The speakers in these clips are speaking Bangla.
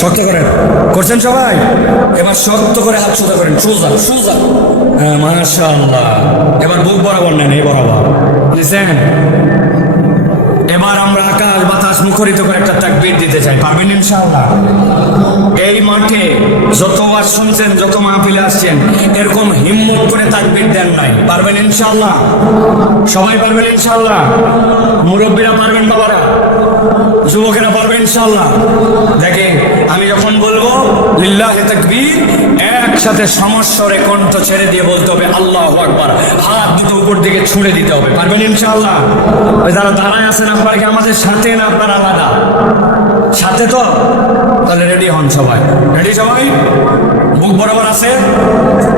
শক্ত করেন, করছেন সবাই? এবার শক্ত করে হাত সোজা করেন, সোজা সোজা। হ্যাঁ, মাশাআল্লাহ। এবার বুক বরাবর নেন, এই বরাবর নিছেন। এবার আমরা আকাশ বাতাস মুখরিত করে একটা তাকবীর দিতে চাই, পারবেন ইনশাআল্লাহ? এই মাঠে যত ওয়াজ শুনছেন, যত মাহফিলে আসছেন, এরকম হিম্মত করে তাকবীর দেন নাই, পারবেন ইনশাআল্লাহ? সবাই পারবেন ইনশাআল্লাহ? মুরব্বীরা পারবেন, বাবারা, যুবকেরা পারবেন ইনশাআল্লাহ? দেখেন, আমি যখন বলবো লিল্লাহি তাকবীর, একসাথে সমস্বরে কণ্ঠ ছেড়ে দিয়ে বলতে হবে আল্লাহু আকবার, হাত দুটো উপর দিকে ছুঁড়ে দিতে হবে, পারবেন ইনশাআল্লাহ? ওই যারা দাঁড়ায় আছেন, আপনারা কি আমাদের সাথে না আপনারা আলাদা? সাথে তো? তাহলে রেডি হন সবাই। রেডি সবাই? বুক বরাবর আছে?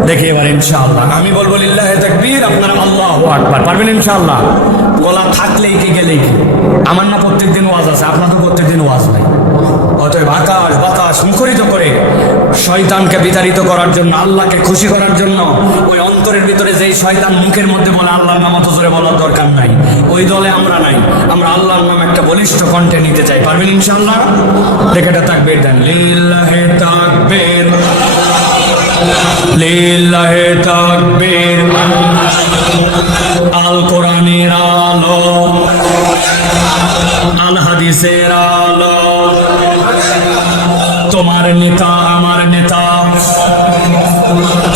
দেখি এবার ইনশাআল্লাহ আমি বলবো লিল্লাহি তাকবীর, আপনারা আল্লাহু আকবার, পারবেন ইনশাআল্লাহ? গলা থাকলেই কি গেলেই কি? আমার না প্রত্যেকদিন ওয়াজ আছে, আপনার তো প্রত্যেকদিন ওয়াজ নাই। অতএব আকাশ বাতাস মুখরিত করে শয়তানকে বিতাড়িত করার জন্য, আল্লাহকে খুশি করার জন্য, ওই অন্তরের ভিতরে যেই শয়তান মুখের মধ্যে বলে আল্লাহর নাম অত জোরে বলার দরকার নাই, ওই দলে আমরা নাই। আমরা আল্লাহর নাম একটা বলিষ্ঠ কণ্ঠে নিতে চাই, পারবেন ইনশাআল্লাহ? দেখে এটা তাকবীর দেন, লিল্লাহি তাকবীর, লিল্লাহি তাকবীর। আল কোরআনের আলো, আল হাদিসের আলো, তোমার নেতা আমার নেতা,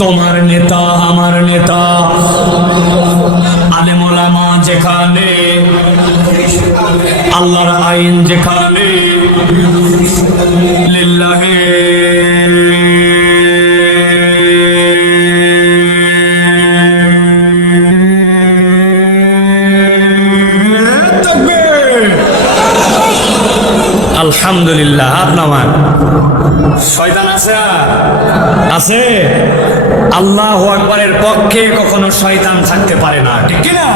তোমার নেতা আমার নেতা, আলেম ওলামা যেখানে, আল্লাহর আইন যেখানে, লিল্লাহি আলহামদুলিল্লাহ। হাত নামান। শয়তান আছে? আছে? আল্লাহু আকবারের পক্ষে কখনো শয়তান থাকতে পারে না, ঠিক কি না?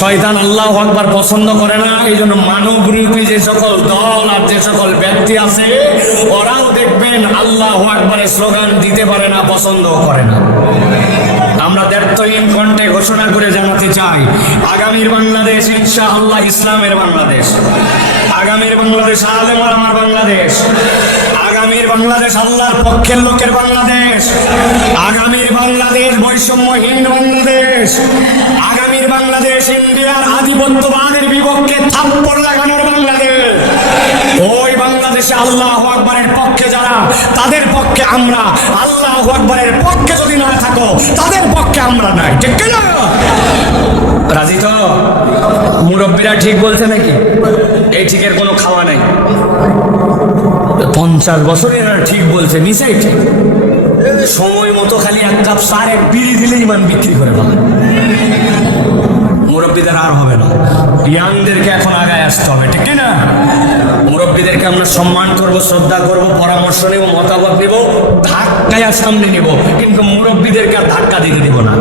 শয়তান আল্লাহু আকবার পছন্দ করে না। এই জন্য মানবরূপী যে সকল দল আর যে সকল ব্যক্তি আছে, ওরাও দেখবেন আল্লাহু আকবারের স্লোগান দিতে পারে না, পছন্দ করে না। আমরা দ্ব্যর্থহীন কণ্ঠে ঘোষণা করে জানাতে চাই, আগামীর বাংলাদেশ ইনশাআল্লাহ ইসলামের বাংলাদেশ, আগামীর বাংলাদেশ আলেম ওলামার বাংলাদেশ, আগামীর বাংলাদেশ আল্লাহর পক্ষের লোকের বাংলাদেশ, আগামীর বাংলাদেশ বৈষম্যহীন বাংলাদেশ, আগামীর বাংলাদেশ ইন্ডিয়ার আধিপত্যবাদের বিপক্ষে থাপ্পড় লাগানোর বাংলাদেশ। ওই বাংলাদেশে আল্লাহু আকবারের পক্ষে যারা, তাদের পক্ষে আমরা, আল্লাহু আকবারের পক্ষে যদি না থাকো, তাদের পক্ষে আমরা নাই, ঠিক না? রাজি তো? মুরব্বীরা ঠিক বলছে নাকি? এই ঠিকের কোনো খাওয়া নাই। 50 বছরের ঠিক বলছে, নিশ্চয়ই ঠিক। সময় মতো খালি এক কাপ সার, এক বিড়ি দিলে ইমান বিক্রি করে ফেলে। মুরব্বীদের আর হবে না, ইয়াংদেরকে এখন আগায় আসতে হবে, ঠিক না? মুরব্বীদেরকে আমরা সম্মান করব, শ্রদ্ধা করব, পরামর্শ নেব, মতামত নেব, ধাক্কায় সামনে নেব, কিন্তু মুরব্বীদেরকে আর ধাক্কা দিতে দিব না।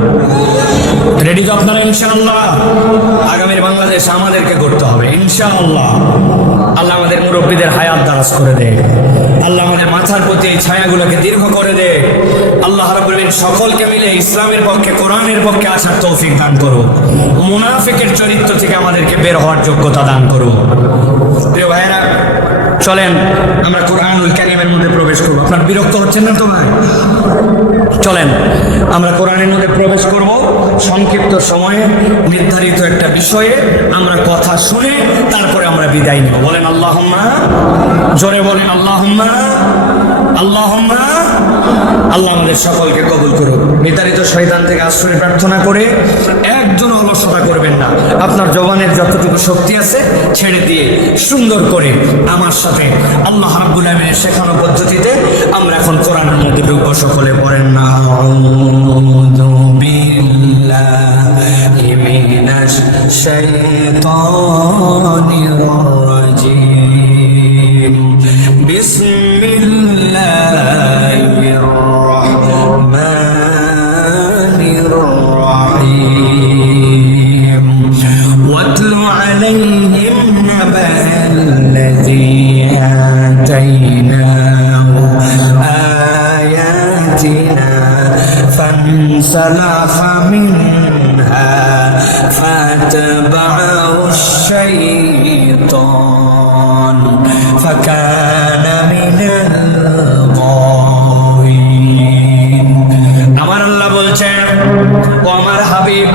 রেডি তো আপনারা ইনশাআল্লাহ? আগামীর বাংলাদেশ আমাদেরকে করতে হবে ইনশাআল্লাহ। আল্লাহ আমাদের মুরব্বীদের হায়াত দারাজ করে দেয়, আল্লাহ আমাদের মাথার প্রতি এই ছায়াগুলোকে দীর্ঘ করে দেয়। আল্লাহ রাব্বুল আলামিন সকলকে মিলে ইসলামের পক্ষে, কোরআনের পক্ষে আসার তৌফিক দান করুন। মুনাফিকের চরিত্র থেকে আমাদেরকে বের হওয়ার যোগ্যতা দান করুন। প্রিয় ভাইয়েরা, চলেন আমরা কোরআনুল কারীমের মধ্যে প্রবেশ করব। আপনার বিরক্ত হচ্ছেন না তো ভাই? চলেন আমরা কোরআনের মধ্যে প্রবেশ করব। সংক্ষিপ্ত সময়ে নির্ধারিত একটা বিষয়ে আমরা কথা শুনে তারপরে আমরা বিদায় নিব। বলেন আল্লাহুম্মা, জোরে বলেন আল্লাহুম্মা, আল্লাহুম্মা। আল্লাহ আমাদের সকলকে কবুল করুন। নির্ধারিত শয়তান থেকে আশ্রয় প্রার্থনা করে একজন অলসতা করবেন না। আপনার জবানের যতটুকু শক্তি আছে ছেড়ে দিয়ে সুন্দর করে আমার সাথে আল্লাহ রাব্বুল আলামিনের শেখানো পদ্ধতিতে আমরা এখন কোরআনের মধ্যে ঢুকব। সকলে পড়েন না, আউযু বিল্লাহি মিনাশ শাইতানির রাজীম, বিসমিল্লাহির রাহমানির রাহিম। ওয়াতলু আলাইহিম নাবা'আল্লাযী আতাইনাহু আয়াতিনা ফানসালাখা মিনহা ফাতাবা'আহু আশ-শাইতান ফাকানা মিনাল আমার হাবিব,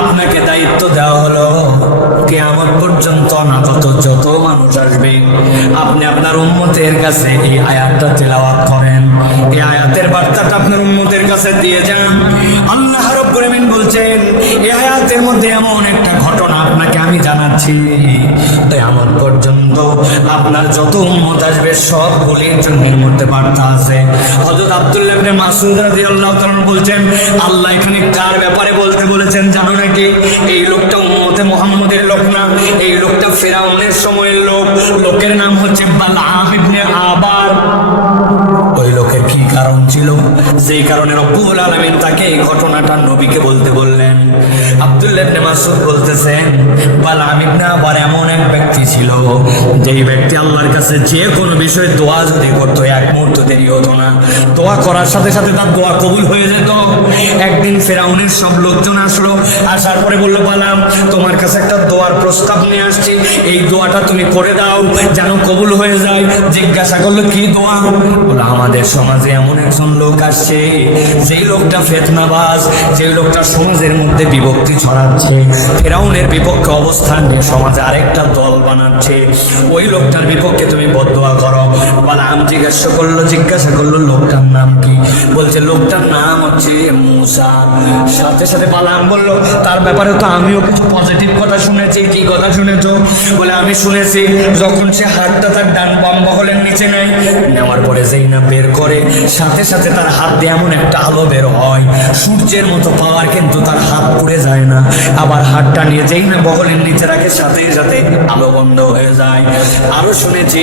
আপনাকে দায়িত্ব দেওয়া হলো কিয়ামত পর্যন্ত অনাগত যত মানুষ আসবে আপনি আপনার উম্মতের কাছে এই আয়াতটা তেলাওয়াত করেন, এই আয়াতের বার্তাটা আপনার উম্মতের কাছে দিয়ে যান। আল্লাহ রাব্বুল আমিন বলছেন এই আয়াতের মধ্যে এমন একটা ঘটনা আপনাকে আমি জানাচ্ছি, কিয়ামত পর্যন্ত আপনার যত উম্মত আসবে সবগুলির জন্য এর মধ্যে বার্তা আছে। হযরত আব্দুল্লাহ ইবনে মাসউদ রাদিয়াল্লাহু তাআলা বলছেন আল্লাহ এখানে কার ব্যাপারে বলতে বলেছেন জানো নাকি? এই লোকটা উম্মতে মুহাম্মদের লোক না, এই লোকটা ফিরাউনের সময়ের লোক। লোকের নাম হচ্ছে বালআম ইবনে আবার। ওই লোকের কি কারণ ছিল যেই কারণে রব্বুল আলামিন তাকে এই ঘটনাটা নবীকে বলতে বললেন? আব্দুল্লাহ ইবনে মাসউদ বলতেছেন বালআম ইবনে আবার এমন এক ব্যক্তি ছিল যেই ব্যক্তি আল্লাহর কাছে যে কোনো বিষয়ে দোয়া যদি করতো এক মুহূর্ত দেরি হতো না, দোয়া করার সাথে সাথে তার দোয়া কবুল হয়ে যেত। একদিন ফিরাউনের সব লোকজন আসলো, আসার পরে বললো বালআম তোমার কাছে একটা দোয়ার প্রস্তাব নিয়ে আসছি, এই দোয়াটা তুমি করে দাও যেন কবুল হয়ে যায়। জিজ্ঞাসা করলো কি দোয়া? বললো আমাদের সমাজে এমন একজন লোক আসছে যেই লোকটা ফিতনাবাজ, যেই লোকটা সমাজের মধ্যে বিভক্তি ছড়াচ্ছে, ফিরাউনের বিপক্ষে অবস্থান নিয়ে সমাজে আরেকটা দল বানাচ্ছে, ওই লোকটার বিপক্ষে তুমি বদদোয়া করো। বালআম জিজ্ঞাসা করলো লোকটার নাম কি? বলছে লোকটার নাম হচ্ছে মূসা। সাথে সাথে বালআম বলল তার ব্যাপারে তো আমিও কিছু পজিটিভ কথা শুনেছি। কি কথা শুনেছো? বলে আমি শুনেছি যখন সে হাতটা তার ডান বাম বগলের নিচে নেয়, নেওয়ার পরে যেই না বের করে সাথে সাথে তার হাত দিয়ে এমন একটা আলো বের হয় সূর্যের মতো পাওয়ার, কিন্তু তার হাত পুড়ে যায় না। আবার হাতটা নিয়ে যেই না বগলের নিচে রাখে সাথে সাথে আলো বন্ধ হয়ে যায়। আরো শুনেছি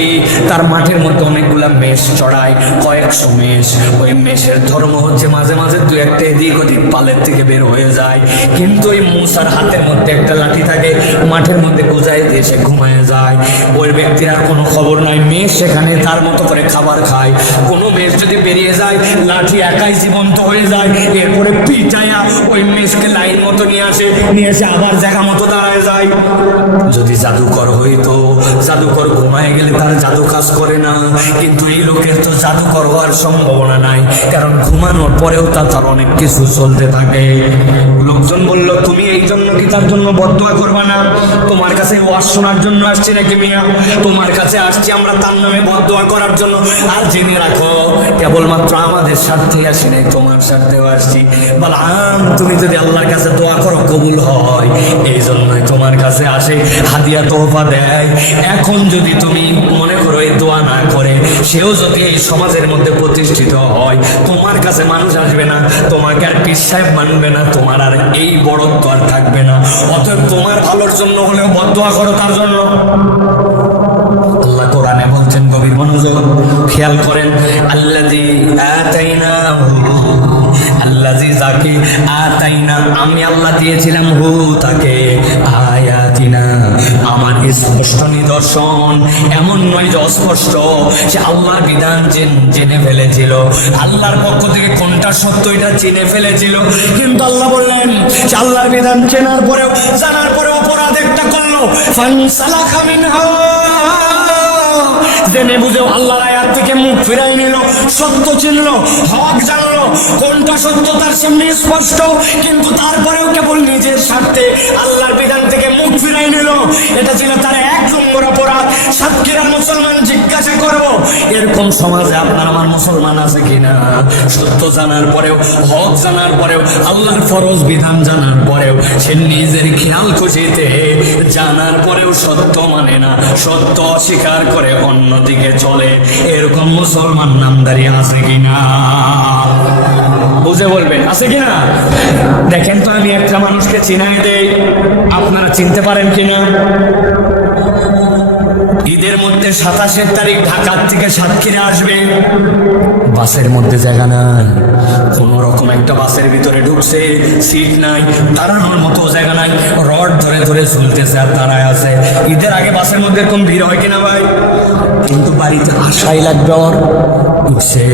তার মাঠের মধ্যে অনেকগুলা মেষ চড়ায়, কয়েকশো মেষ। ওই মেষের ধর্ম হচ্ছে মাঝে মাঝে দু একটা এদিক ওদিক পালের থেকে বের হয়ে যায়, কিন্তু ওই মূসার হাতের মধ্যে একটা লাঠি থাকে, মাঠের মধ্যে গুজাই দিয়ে সে ঘুমিয়ে যায়। ওই ব্যক্তির আর কোনো খবর নাই, মেষ সেখানে তার মতো করে খাবার খায়। কোনো মেষ যদি বেরিয়ে যায় লাঠি একাই জীবন্ত হয়ে যায়, এরপরে পিটায়া ওই মেষকে লাইন মতো নিয়ে এসে আবার জায়গা মতো দাঁড়ায় যায়। যদি জাদুকর হইতো, জাদুকর ঘুমায় গেলে তার জাদু কাজ করে না, কিন্তু এই লোকের তো জাদুকর হওয়ার সম্ভাবনা নাই, কারণ ঘুমানোর পরেও তার অনেক কিছু চলতে থাকে। লোকজন বলল তুমি এই জন্য কি তার জন্য বদদোয়া করবা না? তোমার কাছে ওয়াজ শোনার জন্য আসছি নাকি মিয়া? তোমার কাছে আসছি আমরা তার নামে বদদোয়া করার জন্য। আর জেনে রাখো কেবলমাত্র আমাদের স্বার্থে আসি নাই, তোমার স্বার্থেও আসছি। বালআম তুমি যদি আল্লাহর কাছে দোয়া করো কবুল হয়, এই জন্যই তোমার কাছে আসে, হাদিয়া তোহফা দেয়। এখন যদি তুমি মনে করো এই দোয়া না করে সেও যদি এই সমাজের মধ্যে প্রতিষ্ঠিত হয়, তোমার কাছে মানুষ আসবে না, তোমাকে আর পীর সাহেব মানবে না, তোমার আর এই বড়ত্ব আর থাকবে না। অতএব তোমার ভালোর জন্য হলেও বদদোয়া করো তার জন্য। আল্লাহ কোরআনে বলছেন, গভীর মনোযোগ খেয়াল করেন, আল্লাযী আতাইনাহু, আল্লাযী যাকে আতাইনা আমি আল্লাহ দিয়েছিলাম, হু তাকে, আয়াতিনা আমার স্পষ্ট নিদর্শন। এমন নয় যে অস্পষ্ট, সে আল্লাহর বিধান জেনে ফেলেছিল, আল্লাহর পক্ষ থেকে কোনটা সত্য এটা চিনে ফেলেছিল। কিন্তু আল্লাহ বললেন সে আল্লাহর বিধান চেনার পরেও জানার পরেও অপরাধ একটা করলো, ফানসালাখা মিনহা, জেনে বুঝেও আল্লাহর আয়াত থেকে মুখ ফিরাই নিল, সত্য চিনল, হক জানলো, কোনটা সত্য তার সামনে স্পষ্ট, কিন্তু তারপরেও কেবল নিজের স্বার্থে আল্লাহর বিধান থেকে মুখ ফিরাই নিল। এটা ছিল তার এক নম্বর অপরাধ। সাতক্ষীরা মুসলমান জিজ্ঞাসা করবো এরকম সমাজে আপনার আমার মুসলমান আছে কিনা? সত্য জানার পরেও, হক জানার পরেও, আল্লাহর ফরজ বিধান জানার পরেও সে নিজের খেয়াল খুশিতে জানার পরেও সত্য মানে না, সত্য অস্বীকার করে অন্যদিকে চলে, এরকম মুসলমান নামদারি আছে কিনা? বুঝে বলবেন আছে কিনা? দেখেন তো আমি একটা মানুষকে চিনাই দেই, আপনারা চিনতে পারেন কিনা? ঈদের মধ্যে 27 তারিখ ঢাকার থেকে সাতক্ষীরা আসবে, বাসের মধ্যে জায়গা নাই, কোন রকম একটা বাসের ভিতরে ঢুকছে, সিট নাই, দাঁড়ানোর মতো জায়গা নাই, রড ধরে ধরে ঝুলতেছে আর দাঁড়ায় আছে। ঈদের আগে বাসের মধ্যে এরকম ভিড় হয় কিনা ভাই? কিন্তু বাড়িতে আসাই লাগবে। ওর উঠছে,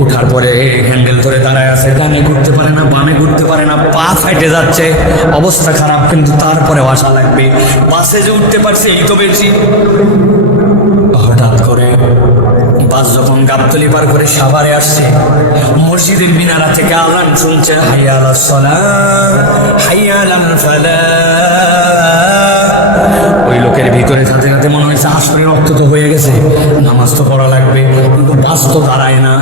উঠার পরে হ্যান্ডেল ধরে দাঁড়ায় আছে, ডানে ঘুরতে পারে না, বামে ঘুরতে পারে না, পা ফাইটে যাচ্ছে, অবস্থা খারাপ, কিন্তু তারপরেও আসা লাগবে। বাসে যে উঠতে পারছে এই তো বেশি। হঠাৎ করে বাস যখন গাবতলী পার করে সাভারে আসছে, মসজিদের মিনারা থেকে আযান শুনছে, হাইয়া আলাস সালাহ হাইয়া আলাল ফালাহ। ওই লোকের ভিতরে সাথে সাথে মনে হয়েছে আসরের রক্ত তো হয়ে গেছে, নামাজ তো পড়া লাগবে, কিন্তু বাস তো দাঁড়ায় না।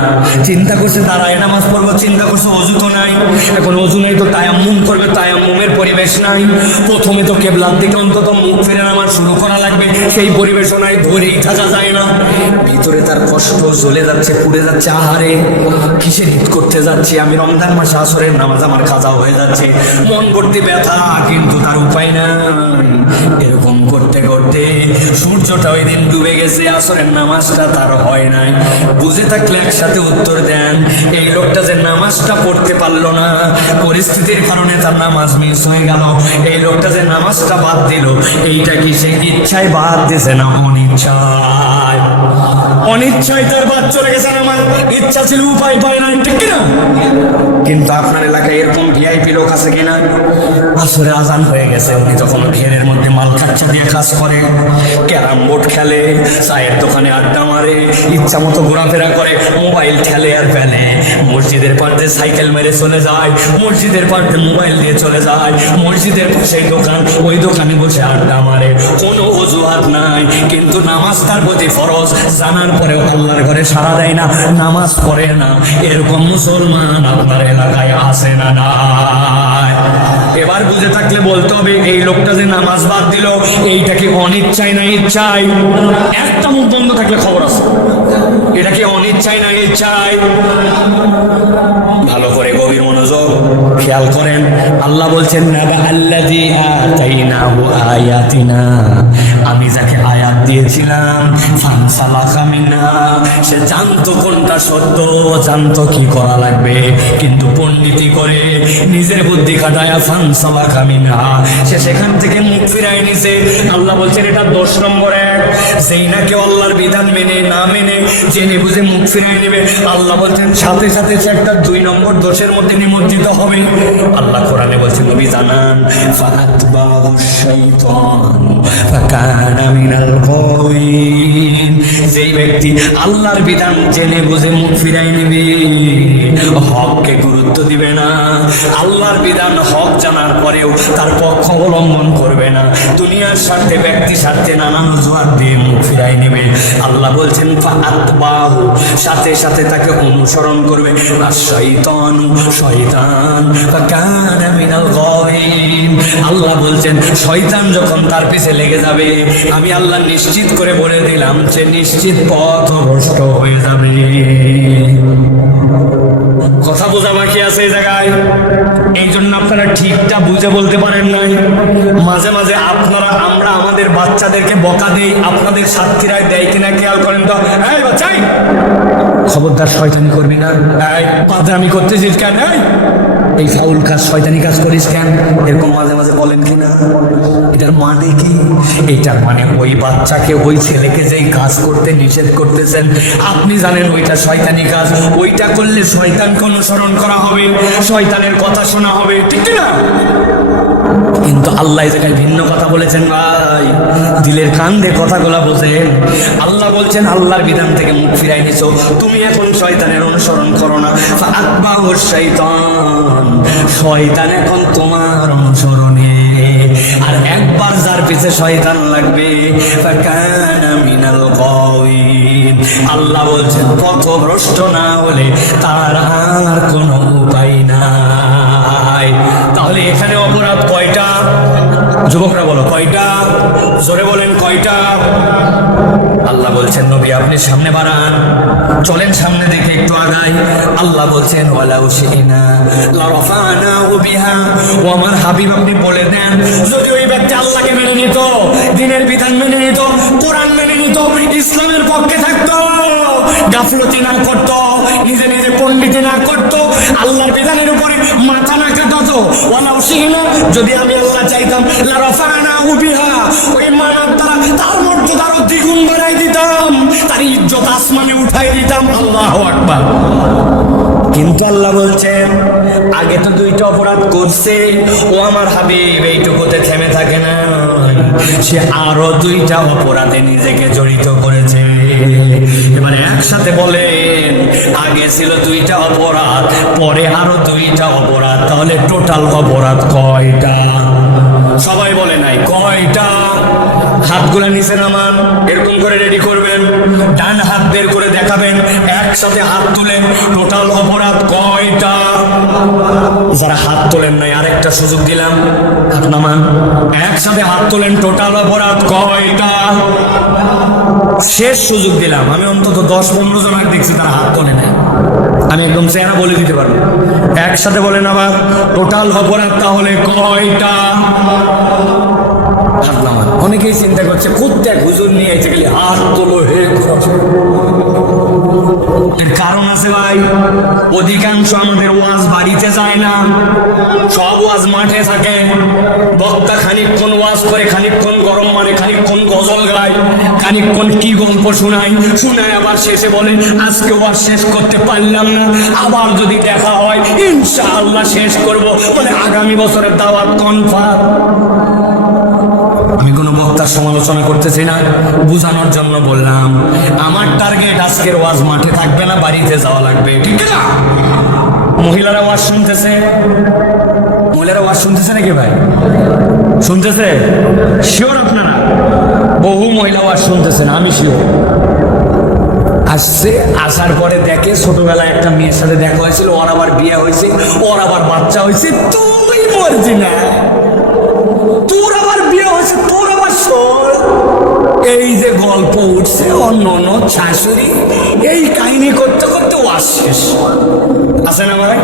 চিন্তা করছে দাঁড়ায় নামাজ পড়বো, চিন্তা করছে অজু তো নাই, এখন অজু নেই তো তায়াম্মুম করবে, তায়াম্মুমের পরিবেশ নাই। প্রথমে তো কেবলার দিকে অন্তত মুখ ফিরে নামাজ শুরু করা লাগবে, সেই পরিবেশও নাই, ধরেই থাকা যায় না। ভিতরে তার কষ্ট জ্বলে যাচ্ছে, পুড়ে যাচ্ছে, আহারে কিসের ঈদ করতে যাচ্ছি আমি, রমজান মাসে আসরের নামাজ আমার কাজা হয়ে যাচ্ছে, মন ভর্তি ব্যথা, কিন্তু তার উপায় নাই। এরকম করতে করতে সূর্যটা ওই দিন ডুবে গেছে, আসরের নামাজটা তার হয় নাই। বুঝে থাকলে একসাথে উত্তর দেন। এই লোকটা যে নামাজটা পড়তে পারলো না, পরিস্থিতির কারণে তার নামাজ মিস হয়ে গেল, এই লোকটা যে নামাজটা বাদ দিল, এইটা কি সে ইচ্ছায় বাদ দিছে না অনিচ্ছায়? অনিচ্ছায় তার বাদ চলে গেছে নামাজ, ইচ্ছা ছিল উপায় পায় না, ঠিক কিনা? কিন্তু আপনার এলাকায় এরকম ভিআইপি লোক আছে কিনা? আসরে আজান হয়ে গেছে, উনি তখন ঘেরের মধ্যে মাল খাচ্চা দিয়ে কাজ করে, ক্যারাম বোর্ড খেলে, চায়ের দোকানে আড্ডা মারে, ইচ্ছা মতো ঘোরাফেরা করে, মোবাইল ঠেলে আর ফেলে, মসজিদের পাড়ে সাইকেল মেরে চলে যায়, মসজিদের পাড়ে মোবাইল দিয়ে চলে যায়, মসজিদের পাশে দোকান, ওই দোকানে বসে আড্ডা মারে, কোনো অজুহাত নাই। কিন্তু নামাজ তার প্রতি ফরজ, জানার পরেও আল্লাহর ঘরে সাড়া দেয় না, নামাজ পড়ে না। এরকম মুসলমান আপনার এলাকায় আছে না নাই? এবার বুঝে থাকলে বলতে হবে, এই লোকটা যে নামাজ বাদ দিল, এইটা কি অনিচ্ছায় না ইচ্ছায়? একটা মুখ বন্ধ থাকলে খবর আছে, এটা কি অনিচ্ছায় না ইচ্ছায়? ভালো করে গভীর মনোযোগ খেয়াল করেন। আল্লাহ বলছেন, নাবা আল্লাযী আতাইনাহু আয়াতিনা, আমি যাকে আয়াত দিয়েছিলাম, ফানসালাখা মিনহা, সে জানতো কোনটা সত্য, জানতো কি করা লাগবে, কিন্তু পণ্ডিতি করে নিজের বুদ্ধি খাটায়া ফানসালাখা মিনহা, সে সেখান থেকে মুখ ফিরায় নিছে। আল্লাহ বলছেন এটা 10 নম্বর এক, সেই নাকি আল্লাহর বিধান মেনে না মেনে জেনে বুঝে মুখ ফিরায় নেবে, আল্লাহ বলছেন সাথে সাথে সে একটা 2 নম্বর দোষের মধ্যে নিমজ্জিত হবে। আল্লাহ কোরআনে বলছেন, নবী জানান, ফাআতবাহু শাইতান ফাকানা মিনাল গাওয়িন, যেই ব্যক্তি আল্লাহর বিধান জেনে বুঝে মুখ ফিরায় নেবে, হককে গুরুত্ব দিবে না, আল্লাহর বিধান হক জানার পরেও তার পক্ষ অবলম্বন করবে না, দুনিয়ার স্বার্থে ব্যক্তি স্বার্থে নানান অজুহাত দিয়ে মুখ ফিরাই নেবে, আল্লাহ বলছেন ফাআতবাহু, সাথে সাথে তাকে অনুসরণ করবে, আর শয়তান, শয়তান ফাকানা মিনাল গাওয়িন, আল্লাহ বলছেন শয়তান যখন তার পিছে লেগে যাবে, আমি আল্লাহ নিশ্চিত করে বলে দিলাম সে নিশ্চিত পথভ্রষ্ট হয়ে যাবে। কথা বোঝা বাকি আছে এই জায়গায়, এই জন্য আপনারা ঠিকটা বুঝে বলতে পারেন নাই। মাঝে মাঝে আপনারা আমরা আমাদের বাচ্চাদেরকে বকা দেই, আপনাদের সাথীরা দেয় কিনা খেয়াল করেন তো। এই বাচ্চাই, খবরদার শয়তানি করবি না, এই পাগলামি করতেছিস কেন, এই ফাউল কাজ শয়তানি কাজ করিস কেন, এরকম মাঝে মাঝে বলেন কিনা? এটার মানে কি? এটার মানে ওই বাচ্চাকে, ওই ছেলেকে যেই কাজ করতে নিষেধ করতেছেন, আপনি জানেন ওইটা শয়তানি কাজ, ওইটা করলে শয়তানকে অনুসরণ করা হবে, শয়তানের কথা শোনা হবে, ঠিক না? কিন্তু আল্লাহ এই জায়গায় ভিন্ন কথা বলেছেন। ভাই, দিলের কান দিয়ে কথাগুলা বোঝেন। আল্লাহ বলছেন আল্লাহর বিধান থেকে মুখ ফিরাই নিছো, তুমি এখন শয়তানের অনুসরণ করো না, ফাআতবাহু শাইতান, শয়তান এখন তোমার অনুসরণে, আর একবার যার পিছে শয়তান লাগবে, ফাকানা মিনাল গাওয়িন, আল্লাহ বলছেন পথভ্রষ্ট না হলে তার আর কোনো উপায় নাই। তাহলে এখানে অপরাধ কয়টা? যুবকরা বলো কয়টা, জোরে বলেন কয়টা? আল্লাহ বলছেন নবী আপনি সামনে বাড়ান, চলেন সামনে দেখে একটু আগাই। আল্লাহ বলছেন ওয়ালাউ শিনা লারাফানাহু বিহা, ও আমার হাবিব আপনি বলে দেন, যদি ওই ব্যক্তি আল্লাহকে মেনে নিত, দ্বীনের বিধান মেনে নিত, কোরআন মেনে নিত, ইসলামের পক্ষে থাকতো, গাফলতি না করতো, নিজে নিজে পণ্ডিতি না করতো, আল্লাহর বিধানের উপরে মাথা না কাটাতো, ওয়ালাউ শিনা, যদি আমি আল্লাহ চাইতাম, লারাফানাহু বিহা, ওই মানব দ্বারা তার মর্যাদা আরো দ্বিগুণ বাড়াই দিতাম, তার ইজ্জত আসমানে উঠাই দিতাম। আল্লাহু আকবার। কিন্তু আল্লাহ বলছেন আগে তো 2টা অপরাধ করছে, ও আমার হাবিব এইটুকুতে থেমে থাকে না, সে আরো 2টা অপরাধে নিজেকে জড়িত করেছে। এবারে 1 একসাথে বলেন, আগে ছিল 2টা অপরাধ, পরে আরো 2টা অপরাধ, তাহলে টোটাল অপরাধ কয়টা? সবাই বলে নাই কয়টা? হাতগুলা নিচে নামান, এরকম করে রেডি করবেন, ডান হাত বের করে দেখাবেন, একসাথে হাত তুলেন, টোটাল অপরাধ কয়টা? যারা হাত তোলেন নাই আরেকটা সুযোগ দিলাম, হাত নামান, একসাথে হাত তোলেন, টোটাল অপরাধ কয়টা? শেষ সুযোগ দিলাম, আমি অন্তত 10-15 জনের দেখছি তারা হাত তোলে নাই, আমি একদম চেহারা বলে দিতে পারবো। একসাথে বলেন আবার, টোটাল অপরাধ তাহলে কয়টা? অনেকেই চিন্তা করছে প্রত্যেক হুজুর নিয়ে এসে গেলে হাত তোলো হে, এর কারণ আছে ভাই। অধিকাংশ আমাদের ওয়াজ বাড়িতে যায় না, সব ওয়াজ মাঠে থাকে। বক্তা খানিকক্ষণ ওয়াজ করে, খানিকক্ষণ গরম মারে, খানিকক্ষণ গজল গায়, খানিকক্ষণ কি গল্প শোনায়, শোনায় আবার শেষে বলে আজকে ওয়াজ শেষ করতে পারলাম না, আবার যদি দেখা হয় ইনশাআল্লাহ শেষ করব, মানে আগামী বছরের দাওয়াত কনফার্ম। আমি কোনো বক্তার সমালোচনা করতেছি না, বোঝানোর জন্য বললাম। আমার টার্গেট আজকের ওয়াজ মাঠে থাকবে না, বাড়িতে যাওয়া লাগবে, ঠিক না? মহিলারা ওয়াজ শুনতেছে, মহিলারা ওয়াজ শুনতেছে নাকি ভাই? শুনতেছে? শিওর আপনারা? বহু মহিলা ওয়াজ শুনতেছেন, আমি শিওর। আসছে, আসার পরে দেখে ছোটবেলায় একটা মেয়ের সাথে দেখা হয়েছিল, ওর আবার বিয়ে হয়েছে, ওর আবার বাচ্চা হয়েছে, তুই মরজি না, তোর আবার বিয়ে হয়েছে, তোর আবার শোন। এই যে গল্প উঠছে অন্য অন্য শাশুড়ি, এই কাহিনী করতে করতে ওয়াজ শেষ। আছে না ভাই?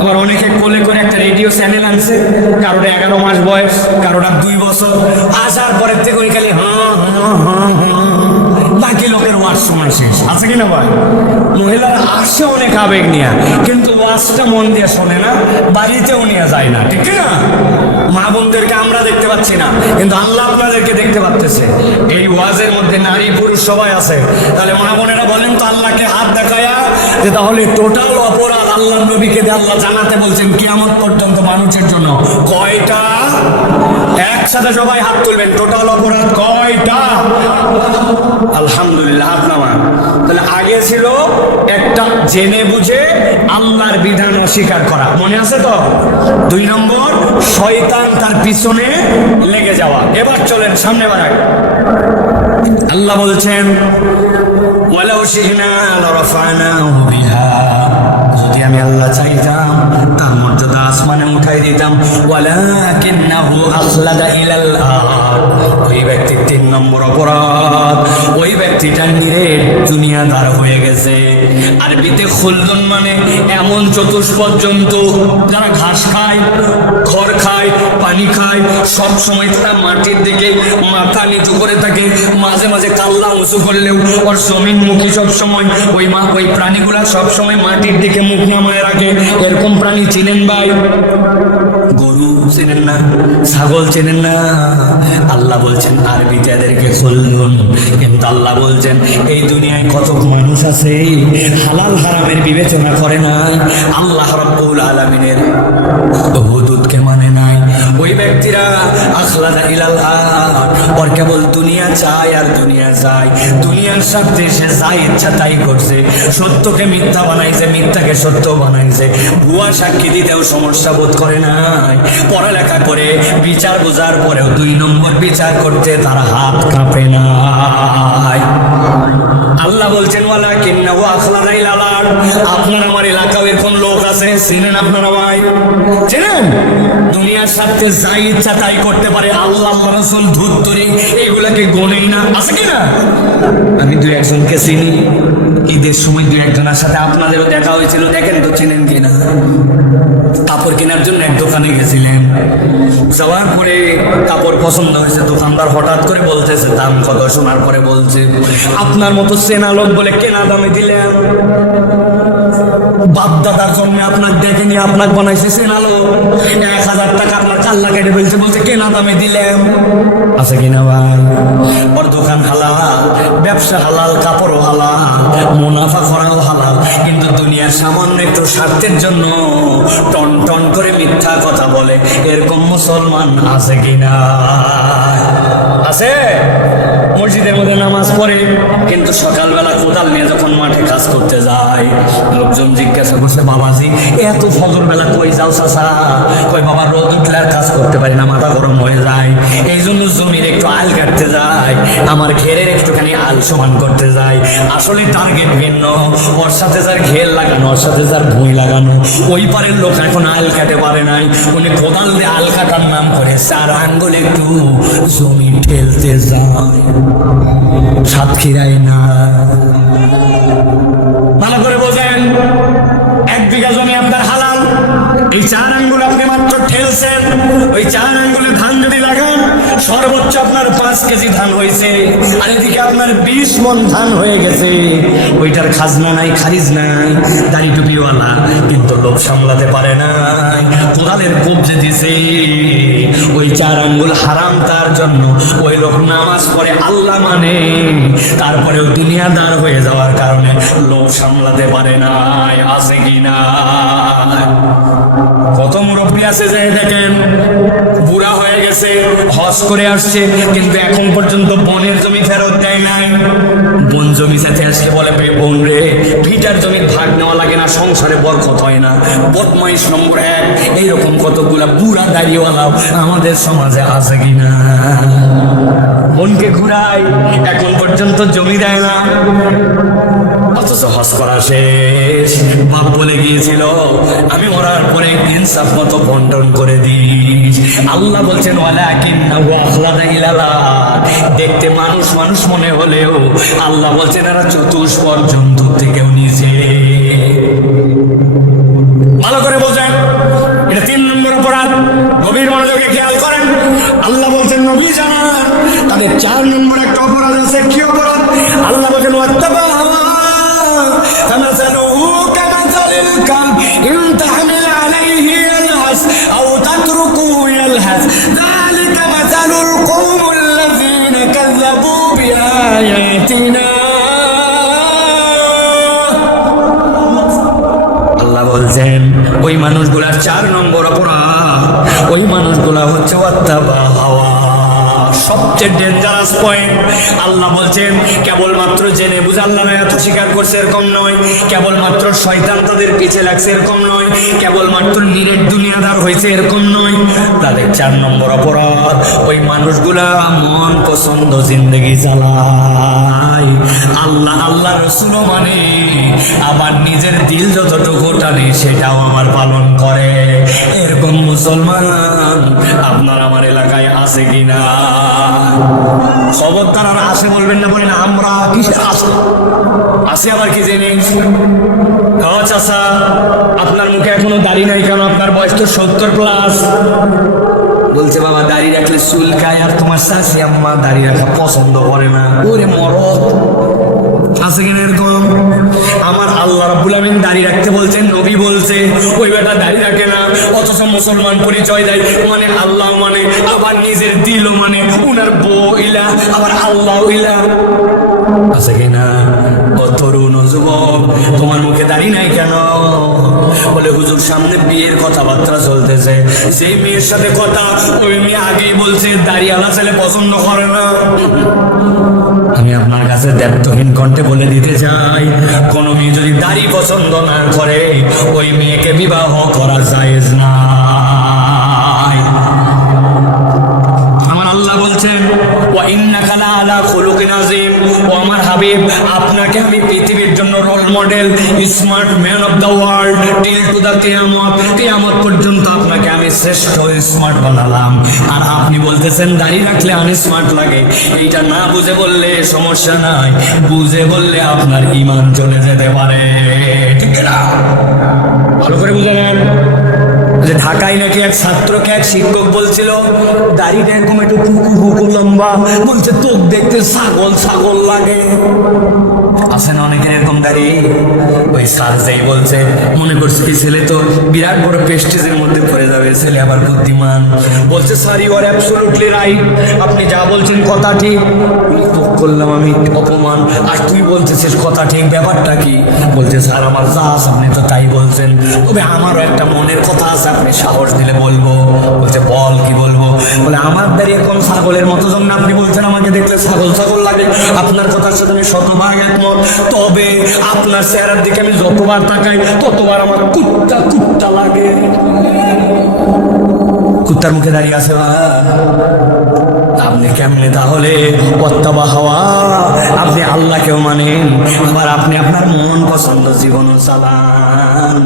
আবার অনেকে কোলে করে একটা রেডিও চ্যানেল আনছে, কারোটা 11 মাস বয়স, কারোটা 2 বছর। আসার পরের থেকে ওই খালি হ্যাঁ হ্যাঁ হ্যাঁ হ্যাঁ, বাকি লোকের ওয়াজ শোনা শেষ। আছে কিনা ভাই? মহিলারা আসে অনেক আবেগ নিয়ে, কিন্তু ওয়াজটা মন দিয়ে শোনে না, বাড়িতেও নিয়ে যায় না, ঠিক না? মা বোনদেরকে আমরা দেখতে পাচ্ছি না, কিন্তু আল্লাহ আপনাদেরকে দেখতে পাচ্ছে। এই ওয়াজের মধ্যে নারী পুরুষ সবাই আছে। তাহলে মা বোনেরা বলেন তো আল্লাহকে হাত দেখায়া যে তাহলে টোটাল অপরাধ আল্লাহ নবীকে আল্লাহ জানাতে বলছেন কিয়ামত পর্যন্ত মানুষের জন্য কয়টা? একসাথে সবাই হাত তুলবেন, টোটাল অপরাধ কয়টা? আলহামদুলিল্লাহ, হাত নামান। তাহলে আগে ছিল একটা জেনে বুঝে আল্লাহর বিধান অস্বীকার করা, মনে আছে তো? 2 নম্বর শয়তান তার পিছনে লেগে যাওয়া। এবার চলেন সামনে বাড়াই। আল্লাহ বলছেন ওয়ালাউ শিহনা লারাফানাহু বিহা, যদি আমি আল্লাহ চাইতাম তার মর্যাদা আসমানে উঠাই দিতাম। ওয়ালাকিন্নাহু আখলাদা ইলাল আরদ, ওই ব্যক্তির 3 নম্বর অপরাধ, ওই ব্যক্তিটা নিরেট দুনিয়াদার হয়ে গেছে। আরবিতে খুলদুন মানে এমন চতুষ্পদ জন্তু যারা ঘাস খায়, খড় খায়, পানি খায়, সব সময় তারা মাটির দিকে মাথা নিচু করে থাকে, মাঝে মাঝে কাল্লা উঁচু করলেও ওর জমিনমুখী সব সময়। ওই প্রাণীগুলা সব সময় মাটির দিকে মুখ নামায় রাখে। এরকম প্রাণী চিনেন ভাই? গরু চেনেন না? ছাগল চেনেন না? আল্লাহ বলছেন আরবিতে এদেরকে খুলদুন। কিন্তু আল্লাহ বলছেন এই দুনিয়ায় কত মানুষ আছে হালাল হারামের বিবেচনা করে না, আল্লাহ রাব্বুল আলামিনের হুদুদকে মানে নাই। ওই ব্যক্তিরা আখলাদা ইলাল আরদ, ওর কেবল দুনিয়া চায় আর দুনিয়া চায়, দুনিয়ার সাথে সে যা ইচ্ছা তাই করছে। সত্যকে মিথ্যা বানাইছে, মিথ্যাকে সত্য বানাইছে। ভুয়া সাক্ষী দিতেও সমস্যা বোধ করে নাই। পড়ালেখা করে বিচার বোঝার পরেও 2 নম্বর বিচার করতে তার হাত কাঁপে না। আল্লাহ বলছেন ওয়ালাকিন্নাহু আখলাদা ইলাল আরদ, আপনার আমার এলাকায় এরকম লোক আছে, চিনেন আপনারা ভাই? চিনেন? দুনিয়ার সাথে যা ইচ্ছা তাই করতে পারে, আল্লাহ রাসূল ধুত্তরি এগুলাকে গোনেই না। আছে কিনা? আমি 2-1 জনকে চিনি, ঈদের সময় 2-1 জনের সাথে আপনাদেরও দেখা হয়েছিল, দেখেন তো চিনেন কিনা। কাপড় কেনার জন্য এক দোকানে গেছিলেন, যাওয়ার পরে কাপড় পছন্দ হয়েছে, দোকানদার হঠাৎ করে বলতেছে দাম কত, শোনার পরে বলছে আপনার মতো চেনা লোক বলে কেনা দামে দিলেন, বাপ দাদার জন্য আপনার দেখেনি, আপনার বানাইছে চেনা লোক, 1000 টাকা আপনার কাল্লা কেটে ফেলছে, বলছে কেনা দামে দিলেন। আছে কিনা ভাই? ওর দোকান হালাল, ব্যবসা হালাল, কাপড়ও হালাল, মুনাফা করাও হালাল, কিন্তু দুনিয়ার সামান্য একটু স্বার্থের জন্য টন টন করে মিথ্যা কথা বলে, এরকম মুসলমান আছে কিনা? আছে? মসজিদের মধ্যে নামাজ পড়ে, কিন্তু সকালবেলা কোদাল নিয়ে যখন মাঠে কাজ করতে যায়, লোকজন জিজ্ঞাসা করছে, বাবাজি এত ফজর বেলা কই যাও চাচা? কই বাবা রোদ উঠলে আর কাজ করতে পারি না, মাথা গরম হয়ে যায়, এই জন্য জমির একটু আল কাটতে যায়, আমার ঘেরের একটুখানি আল সমান করতে যায়। আসলে টার্গেট ভিন্ন, ওর সাথে যার ঘের লাগানো, ওর সাথে যার ভুঁই লাগানো, ওই পারের লোক এখন আল কাটে পারে নাই, উনি কোদাল দিয়ে আল কাটার নাম করে 4 আঙ্গুল একটু জমি ঠেলতে যায়, সাতক্ষীরায় না। ভালো করে বোঝেন, 1 বিঘা জমি আপনার হালাল, এই 4 আঙ্গুল আপনি মাত্র ঠেলছেন। ওই 4 আঙ্গুলে ধান যদি লাগান, সর্বোচ্চ আপনার 5 কেজি ধান হয়েছে, আর এদিকে আপনার 20 মণ ধান হয়ে গেছে। ওইটার খাজনা নাই, খারিজ নাই, দাড়ি টুপিওয়ালা, কিন্তু লোভ সামলাতে পারে নাই, কোদালের কবজে দিছে। ওই 4 আঙ্গুল হারাম তার জন্য, ওই লোক নামাজ পড়ে, আল্লাহ মানে, তারপরেও দুনিয়াদার হয়ে যাওয়ার কারণে লোভ সামলাতে পারে নাই। আছে কিনা? কত মুরব্বী আছে যে দেখেন বুড়া হয়ে গেছে, হজ করে আসছে, কিন্তু এখন পর্যন্ত বনের জমি ফেরত দেয় নাই। বন জমি সাথে আসলে বলে, বোন রে, ভিটার জমির ভাগ নেওয়া লাগে না, সংসারে বরকত হয় না, বদমাইশ নম্বর 1। এইরকম কতগুলা বুড়া দাড়িওয়ালাও আমাদের সমাজে আছে কিনা? বোনকে ঘুরাই, এখন পর্যন্ত জমি দেয় না, অথচ হজ করা শেষ। বাপ বলে গিয়েছিল, আমি মরার পরে ইনসাফ মতো বন্টন করে দিস। আল্লাহ বলছেন, দেখতে মানুষ মানুষ মনে হলেও আল্লাহ বলছেন এরা চতুষ্পর জন্তু থেকেও নিচে। ভালো করে বোঝেন, এটা 3 নম্বর অপরাধ। গভীর মনোযোগে খেয়াল করেন, আল্লাহ বলছেন নবী জানান, তাদের 4 নম্বর একটা অপরাধ আছে। কি অপরাধ? আল্লাহ বলছেন, فمثله كمثل الكلب إن تحمل عليه يلهث أو تتركه يلهث ذلك مثل القوم الذين كذبوا بآياتنا। আল্লাহ বলছেন ওই মানুষগুলার 4 নম্বর অপরাধ, ওই মানুষগুলা হচ্ছে ওয়াত্তাবা হাওয়া। সবচেয়ে ডেঞ্জারাস পয়েন্ট। আল্লাহ বলছেন কেবলমাত্র জেনে বুঝে আল্লাহ এত স্বীকার করছে এরকম নয়, কেবলমাত্র শয়তান তাদের পিছে লাগছে এরকম নয়, কেবলমাত্র নিরেট দুনিয়াদার হয়েছে এরকম নয়। তাদের 4 নম্বর অপরাধ, ওই মানুষগুলা মন পছন্দ জিন্দগি চালায়, আল্লাহ আল্লাহ রসুল মানে, আবার নিজের দিল যতটুকু টানে সেটাও আমার পালন করে। এরকম মুসলমান আপনার আমার এলাকায় আছে কিনা? খবরদার আর আসে বলবেন না, বলেন আমরা কিসের আসে? আসে আবার কি জিনিস? চাচা আপনার মুখে এখনো দাড়ি নাই কেন? আপনার বয়স তো 70+। বলছে বাবা দাড়ি রাখলে চুলকায়, আর তোমার শাশি আম্মা দাড়ি রাখা পছন্দ করে না। ওরে মরদ, আছে কিনা এরকম? আমার আল্লাহ রাব্বুল আমিন দাড়ি রাখতে বলছেন, নবী বলছে, ওই বেটা দাড়ি রাখে না, অথচ মুসলমান পরিচয় দেয়, মানে আল্লাহ মানে, আবার নিজের দিল মানে, উনার বউ ইলা, আবার আল্লাহ ইলা। আছে কিনা? ও তরুণ যুবক, তোমার মুখে দাড়ি নাই কেন? বলে হুজুর সামনে বিয়ের কথাবার্তা চলতেছে, সেই মেয়ের সাথে কথা, ওই মেয়ে আগেই বলছে দাড়িওয়ালা ছেলে পছন্দ করে না। আমি আপনার কাছে দায়িত্বহীন কণ্ঠে বলে দিতে চাই, কোন মেয়ে যদি দাড়ি পছন্দ না করে, ওই মেয়েকে বিবাহ করা জায়েজ না। আমার আল্লাহ বলছেন, ওয়া ইন্নাকা লাআলা খুলুকিন আযীম, ও আমার হাবিব, আপনাকে আমি পৃথিবীর জন্য role model, smart man of the world, till to the কিয়ামত, কিয়ামত পর্যন্ত আপনাকে আমি শ্রেষ্ঠ স্মার্ট বানালাম। আর আপনি বলতেছেন দাড়ি রাখলে আনস্মার্ট লাগে। এইটা না বুঝে বললে সমস্যা নাই, বুঝে বললে আপনার ঈমান চলে যেতে পারে। ঠিক না? ভালো করে বুঝে নেন। যে ঢাকায় নাকি এক ছাত্রকে এক শিক্ষক বলছিল দাড়িটা এরকম একটু কুকু কুকু লম্বা, বলছে তোর দেখতে ছাগল ছাগল লাগে। আছে না অনেকের এরকম দাড়ি। ওই স্যার যেই বলছে মনে করছে কি ছেলে তো বিরাট বড় প্রেস্টিজের মধ্যে পড়ে যাবে, ছেলে আবার বুদ্ধিমান। বলছে sir you are absolutely right, আপনি যা বলছেন কথা ঠিক। করলাম আমি অপমান, আর তুই বলতেছিস কথা ঠিক, ব্যাপারটা কি? বলছে স্যার আমার যা আছে আপনি তো তাই বলছেন, তবে আমারও একটা মনের কথা আছে, আপনি সাহস দিলে বলবো। বলছে বল কি বলবো? বলে আমার দাঁড়িয়ে কোন ছাগলের মতো যখন আপনি বলছেন আমাকে দেখলে ছাগল ছাগল লাগে, আপনার কথার সাথে আমি শতভাগ একমত, তবে আপনার চেহারার দিকে আমি যতবার তাকাই ততবার আমার কুত্তা কুত্তা লাগে। কুত্তার মুখে দাঁড়িয়ে আছে আপনি কেমনে তাহলে অত্যাবা হওয়া? আপনি আল্লাহকেও মানেন, আবার আপনি আপনার মন পছন্দ জীবনও চালান,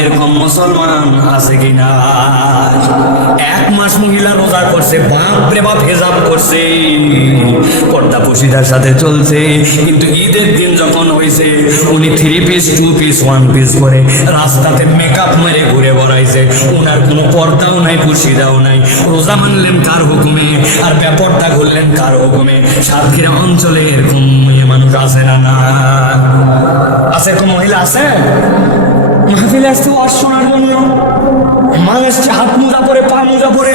এরকম মুসলমান আছে কিনা? 1 মাস মহিলা রোজা করছে, বাপ রে বাপ হেজাব করছে, পর্দা পশিদার সাথে চলছে, কিন্তু ঈদের দিন যখন হয়েছে উনি 3 পিস 2 পিস 1 পিস করে রাস্তাতে মেকআপ মেরে ঘুরে বেড়াইছে। ওনার কোনো পর্দাও নাই, পশিদাও নাই। রোজা মানলেন কার হুকুমে, আর ব্যাপারটা ঘুরলেন কার হুকুমে? সাতক্ষীরা অঞ্চলে এরকম মেয়ে মানুষ আছে না? না আছে, এরকম মহিলা আছে। মাহফিলে আসছে ওয়াজ শোনার জন্য, মানুষ হাত মোজা পরে পা মোজা পরে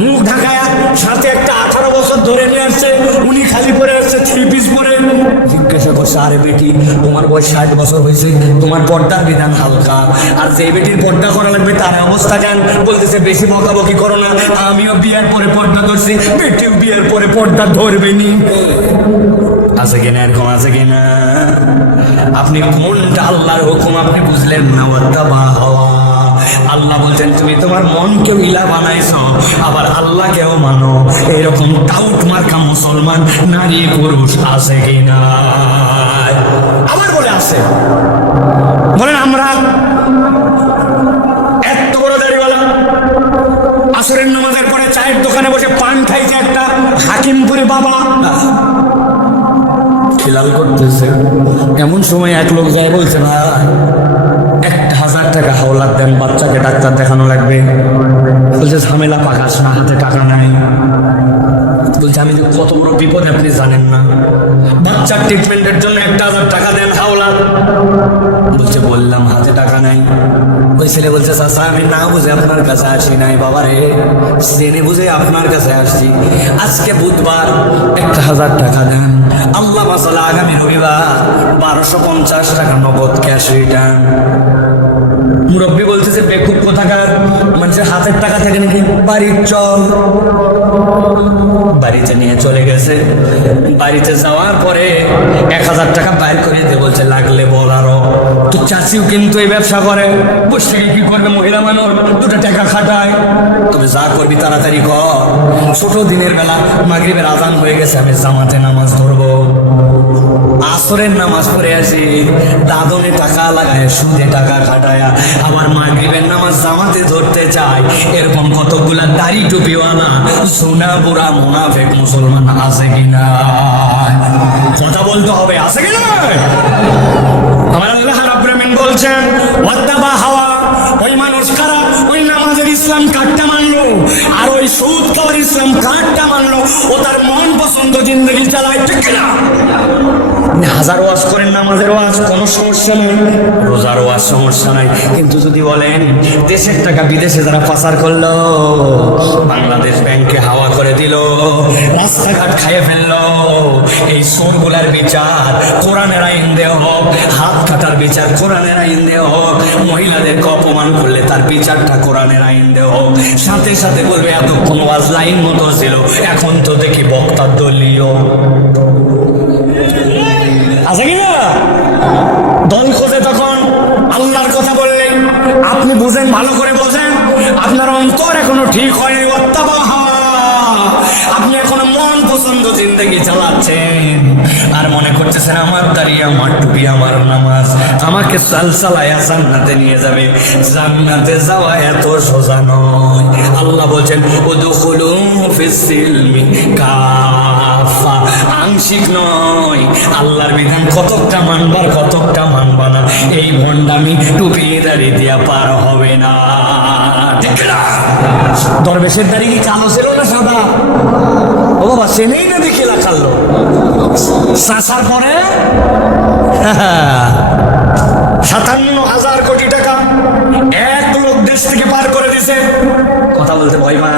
মুখ ঢাকায়, সাথে একটা 18 বছর ধরে নিয়ে আসছে, উনি খালি পরে আসছে 3 পিস পরে। জিজ্ঞাসা করছে আরে বেটি তোমার বয়স 60 বছর হয়েছে, তোমার পর্দার বিধান হালকা, আর যে বেটির পর্দা করা লাগবে তার অবস্থা কেন? বলতেছে বেশি বকাবকি করো না, আমিও বিয়ের পরে পর্দা করছি, বেটিও বিয়ের পরে পর্দা ধরবে নি। আছে কিনা এরকম? আছে কিনা? আপনি কোনটা আল্লাহর হুকুম আপনি বুঝলেন না। ওয়াত্তাবা হাওয়া, আল্লাহ বলছেন তুমি তোমার মনকে ইলা বানাইছো, আবার আল্লাহকেও মানো। এরকম টাউট মার্কা মুসলমান নারী পুরুষ আছে কিনা? আবার বলে আছে, বলেন আমরা এত বড় দাড়িওয়ালা আসরের নামাজের পরে চায়ের দোকানে বসে পান খাইছে একটা হাকিমপুরে বাবা, খেলাল করতেছে। এমন সময় এক লোক যায় বলছে ভাই 1000 টাকা হাওলাত দেন, বাচ্চাকে ডাক্তার দেখানো লাগবে। বলছে ঝামেলা পাকাস না, হাতে টাকা নাই। বলছে আমি কত বড় বিপদ আপনি জানেন না, বাচ্চার ট্রিটমেন্টের জন্য 1000 টাকা দেন হাওলাত। বলছে বললাম হাতে টাকা নাই। ওই ছেলে বলছে চাচা আমি না বুঝে আপনার কাছে আসি নাই বাবা রে, জেনে বুঝে আপনার কাছে আসছি। আজকে বুধবার 1000 টাকা দেন, আল্লাহ মাসালা আগামী রবিবার 1250 টাকা নগদ ক্যাশ রিটার্ন। মুরব্বী বলতেছে বেকুব কোথাকার, মানুষের হাতের টাকা থাকে নাকি? বাড়ির চল। বাড়িতে নিয়ে চলে গেছে। বাড়িতে যাওয়ার পরে 1000 টাকা বাইর করে দিয়ে বলছে লাগলে বল আরো। তো চাচিও কিন্তু এই ব্যবসা করে, বসে থেকে কি করবে মহিলা মানুষ, 2 টাকা খাটায়। তবে যা করবি তাড়াতাড়ি কর, ছোট দিনের বেলা মাগরিবের আজান হয়ে গেছে, আমি জামাতে নামাজ ধরবো। আসরের নামাজ পড়ে আসি, দাদনে টাকা লাগায়, সুদে টাকা খাটায়, আবার মাগরিবের নামাজ জামাতে ধরতে চাই। এরকম কতগুলা দাড়ি টুপিওয়ালা সোনা বুড়া মুনাফিক মুসলমান আছে কিনা? কথা বলতে হবে, আছে কিনা? আমার আল্লাহ রাব্বুল আলামিন বলছেন ওয়াত্তাবা হাওয়া, ওই মানুষ কারা? ওই নামাজের ইসলাম কাটটা মানলো, আর ওই সুদ খাওয়ার ইসলাম কাটটা মানলো, ও তার মন পছন্দ জিন্দগি চালায়, ঠিক কিনা? 1000 ওয়াজ করেন, নামাজের ওয়াজ কোনো সমস্যা নাই, রোজার ওয়াজ সমস্যা নাই, কিন্তু যদি বলেন দেশের টাকা বিদেশে যারা পাচার করলো, বাংলাদেশ ব্যাংকে হাওয়া করে দিল, রাস্তাঘাট খাইয়ে ফেললো, এই চোরগুলার বিচার কোরআনের আইন দেওয়া হোক, হাত কাটার বিচার কোরআনের আইন দেওয়া হোক, মহিলাদেরকে অপমান করলে তার বিচারটা কোরআনের আইন দেওয়া হোক, সাথে সাথে বলবে এতক্ষণ ওয়াজ লাইন মতো ছিল, এখন তো দেখি বক্তার দলীয় আছে কিনা? দল খোঁজে তখন আল্লাহর কথা বললেন, আপনি বুঝেন, ভালো করে বোঝেন, আপনার অন্তর এখনো ঠিক হয়নি। আপনি এখনো মন পছন্দ জিন্দগি চালাচ্ছেন, আর মনে করতেছেন আমার দাঁড়িয়ে, আমার টুপি, আমার নামাজ আমাকে সালসালায়া জান্নাতে নিয়ে যাবে। জান্নাতে যাওয়া এত সোজা নয়। আল্লাহ বলছেন উদখুলু ফিস সিলমি কাফা, আংশিক নয়। আল্লাহর বিধান কতকটা মানবার, কতকটা মানবা না, এই ভণ্ডামি টুপি দাড়ি দিয়া পার হবে না, ঠিক না? দরবেশের দাড়ি কি কালো ছিল না সাদা? ও বাবা চেনেই না দেখে লাখালো চাষার পরে 57,000 কোটি টাকা এক লোক দেশ থেকে পার করে দিছে। কথা বলতে ভয় মা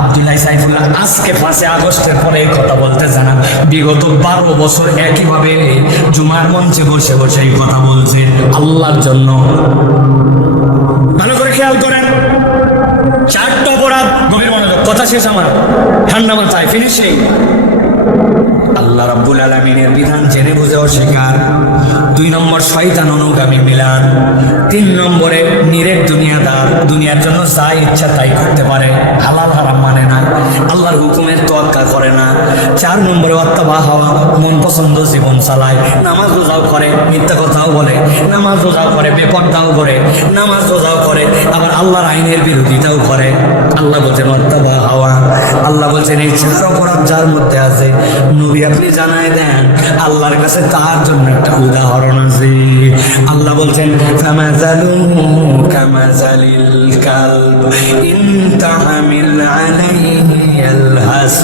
আব্দুল্লাহ সাইফুল্লাহ আজকে 5 আগস্টের পরে কথা বলতে জানা, বিগত 12 বছর একইভাবে জুমার মঞ্চে বসে বসে এই কথা বলছে আল্লাহর জন্য। ভালো করে খেয়াল করেন, 4টা অপরাধ, গভীর মনোযোগ, কথা শেষ আমার, ঠান্ডা মাথায় ফিনিশিং। আল্লাহ রাব্বুল আলামিনের বিধান জেনে বুঝে অস্বীকার, 2 নম্বর শয়তান অনুগামী মিলান, 3 নম্বরে নিরেট দুনিয়াদার, দুনিয়ার জন্য যা ইচ্ছা তাই করতে পারে, হালাল হারাম মানে না, আল্লাহর হুকুমের তোয়াক্কা করে না, 4 নম্বরে অত্যাবা হওয়া, মন পছন্দ জীবন চালায়, নামাজ রোজাও করে, মিথ্যা কথাও বলে, নামাজ রোজাও করে, বেপরদাও করে, নামাজ রোজাও করে, আবার আল্লাহর আইনের বিরোধিতাও করে। আল্লাহ বলছেন অত্যাবা হওয়া, আল্লাহ বলছেন এই 4 অপরাধ যার মধ্যে আছে নবী আপনি জানায় দেন আল্লাহর কাছে তার জন্য একটা উদাহরণ আছে। আল্লাহ বলছেন ফামাযালুহু কামাযালিল কালব ইন তাহমিল আলাইহি ইয়ালহাস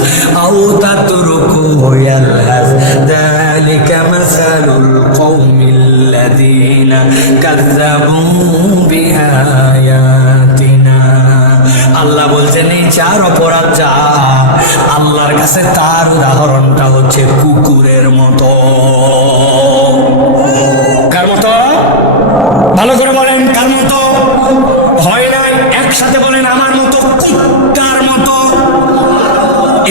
আও তাতরুকুহু ইয়ালহাস যালিকা মাসালুল কওমিল্লাযীনা কাযযাবু বিআয়াতিনা। আল্লাহ বলছেন এই 4 অপরাধ যা আল্লাহর কাছে তার উদাহরণটা হচ্ছে কুকুরের মতো। কার মতো? ভালো করে বলেন, কার মতো? হয় না, একসাথে বলেন আমার মতো, কুত্তার মতো।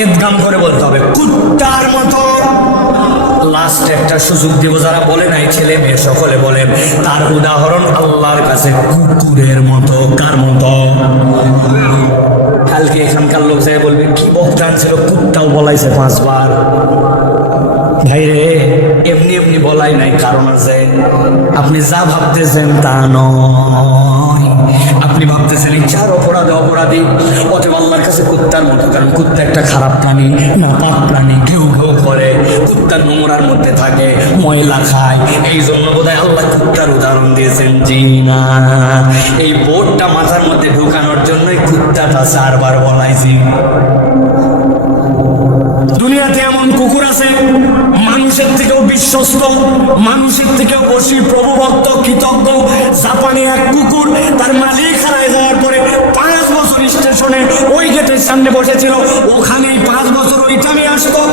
ইদগাম করে বলতে হবে কুত্তার মতো। লাস্ট একটা সুযোগ দিব, যারা বলে নাই ছেলে মেয়ে সকলে বলেন তার উদাহরণ আল্লাহর কাছে কুকুরের মতো। কার মতো? কালকে এখানকার লোক যায় বলবে কি বক্তা ছিল, কুত্তাও বলাইছে 5 বার। ভাই রে, এমনি এমনি বলাই নাই, কারণ আছে। আপনি যা ভাবতেছেন তা নয়, আপনি ভাবতেছেন এই 4 অপরাধে অপরাধী, অতএব আল্লাহর কাছে কুত্তার মতো। কারণ কুত্তা একটা খারাপ প্রাণী, নাপাক প্রাণী, ঘেউ ঘেউ করে, কুত্তার নোংরার মধ্যে থাকে, ময়লা খায়, এই জন্য বোধহয় আল্লাহ কুত্তার উদাহরণ দিয়েছেন। জি না, এই বোর্ডটা মাথার মধ্যে ঢুকানোর জন্যই কুত্তাটা 4 বার বলাইছি। দুনিয়াতে এমন কুকুর আছে মানুষের থেকেও বিশ্বস্ত, মানুষের থেকেও বেশি প্রভুভক্ত, কৃতজ্ঞ। জাপানে এক কুকুর তার মালিক হারায় যাওয়ার পরে 5 বছর স্টেশনে ওই গেটের সামনে বসেছিল, ওখানেই 5 বছর ওইখানে আসতো।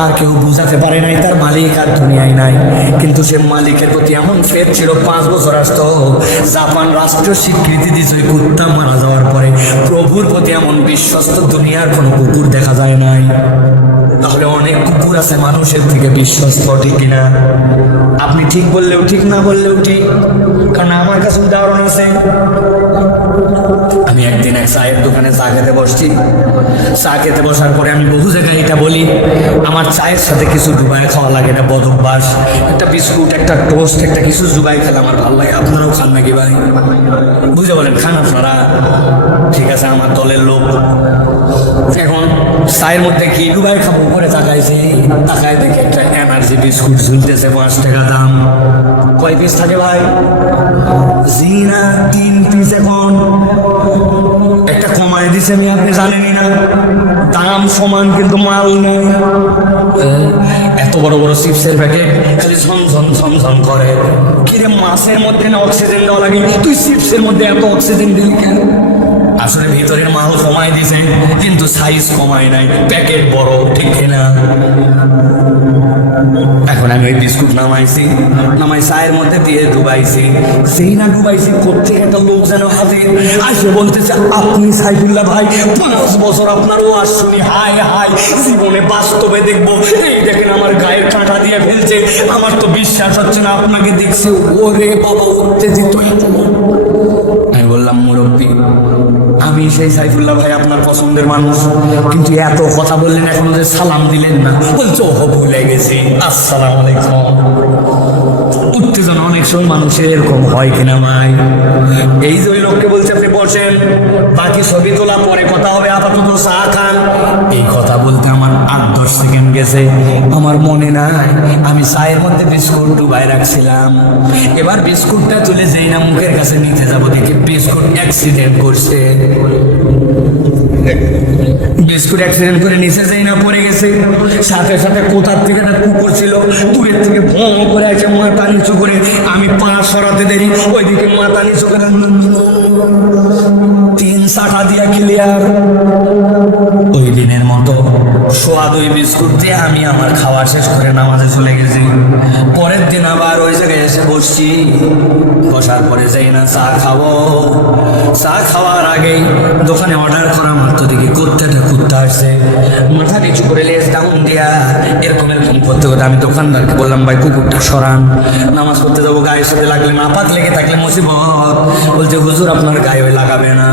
আর কেউ বুঝাতে পারে নাই তার মালিক আর দুনিয়ায় নাই, কিন্তু সে মালিকের প্রতি এমন ফেদ ছিল, 5 বছর আসতো। জাপান রাষ্ট্র স্বীকৃতি দিয়েছে কুত্তা মারা যাওয়ার পরে প্রভুর প্রতি এমন বিশ্বস্ত দুনিয়ার কোনো কুকুর দেখা যায় নাই। তাহলে অনেক কুকুর আছে মানুষের থেকে বিশ্বস্ত, ঠিক কিনা? আপনি ঠিক বললেও ঠিক, না বললেও ঠিক, কারণ আমার কাছে উদাহরণ আছে। আমি একদিন এক চায়ের দোকানে চা খেতে বসছি, চা খেতে বসার পরে আমি বহু জায়গায় এটা বলি, আমার চায়ের সাথে কিছু ডুবাই খাওয়া লাগে না, বদ অভ্যাস। একটা বিস্কুট, একটা টোস্ট, একটা কিছু ডুবাই খেলে আমার ভালো লাগে। আপনারাও খান নাকি ভাই? বুঝে বলেন, খান আপনারা? ঠিক আছে, আমার দলের লোক। এখন চায়ের মধ্যে কি ডুবাই খাবো করে তাকাইছে, তাকায় দেখে একটা এনার্জি বিস্কুট ঝুলতেছে, 5 টাকা দাম। কয় পিস থাকে ভাই? জি না, 3 পিস। এখন একটা কমায় দিছে, আমি আপনি জানেনই না, দাম সমান কিন্তু মাল নেই। এত বড় বড় চিপসের প্যাকেট খালি ঝনঝন ঝনঝন করে। কিরে, মাছের মধ্যে না অক্সিজেন দেওয়া লাগে, তুই চিপসের মধ্যে এত অক্সিজেন দিলি কেন? আসলে ভিতরের মাল কমায় দিছে, কিন্তু সাইজ কমায় নাই, প্যাকেট বড়, ঠিক না? এখন আমি ওই বিস্কুট নামাই চায়ের মধ্যে দিয়ে ডুবাইছি। সেই না ডুবাইছি, কোথেকে একটা লোক যেন হাজির আসে বলতেছে, আপনি সাইফুল্লাহ ভাই, 5 বছর আপনারও আর শুনি, হায় হায়, জীবনে বাস্তবে দেখবো। এই দেখেন আমার গায়ের কাঁটা দিয়ে ফেলছে, আমার তো বিশ্বাস হচ্ছে না, আপনাকে দেখছে। ওরে বাবা, উত্তেজিত হয়ে আমি বললাম, মুরব্বী, আমি সেই সাইফুল্লাহ ভাই, আপনার পছন্দের মানুষ, কিন্তু এত কথা বললেন, এখন যে সালাম দিলেন না। বলছে ও ভুলে গেছি, আসসালামু আলাইকুম। উত্তেজনা অনেক সময় মানুষের এরকম হয় কিনা ভাই? এই যে ওই লোককে বলছে আপনি বসেন, বাকি ছবি তোলা পরে কথা হবে, আপাতত চা খান। এই কথা বলতে আমার 8-10 সেকেন্ড গেছে, আমার মনে নাই আমি চায়ের মধ্যে বিস্কুট ডুবাই রাখছিলাম। এবার বিস্কুটটা তুলে যেই না মুখের কাছে নিতে যাবো, দেখি বিস্কুট অ্যাক্সিডেন্ট করছে। বিস্কুট অ্যাক্সিডেন্ট করে নিচে যাই না পড়ে গেছে, সাথে সাথে কোথার থেকে একটা কুকুর ছিল দূরের থেকে ভোঁ করে আছে, মাথা নিচু করে, আমি পা সরাতে দেরি, ওইদিকে মাথা নিচু করে 3 দিয়া ক্লিয়ার। ওই দিনের মতো সোয়া 2 বিস্কুট দিয়ে আমি আমার খাওয়া শেষ করে নামাজে চলে গেছি। পরের দিন আবার ওই জায়গায় এসে বসছি, বসার পরে যাই না চা খাবো। চা খাওয়ার আগেই দোকানে অর্ডার করা মাত্র দেখি কুত্তা আসছে, মাথা নিচু করে লেজ ডাউন দিয়া এরকম করতে করতে আমি দোকানদারকে বললাম, ভাই কুকুরটা সরান, নামাজ পড়তে যাবো, গায়ের সাথে লাগলে নাপাক লেগে থাকলে মুসিবত। বলছে হুজুর আপনার গায়ে লাগাবে না,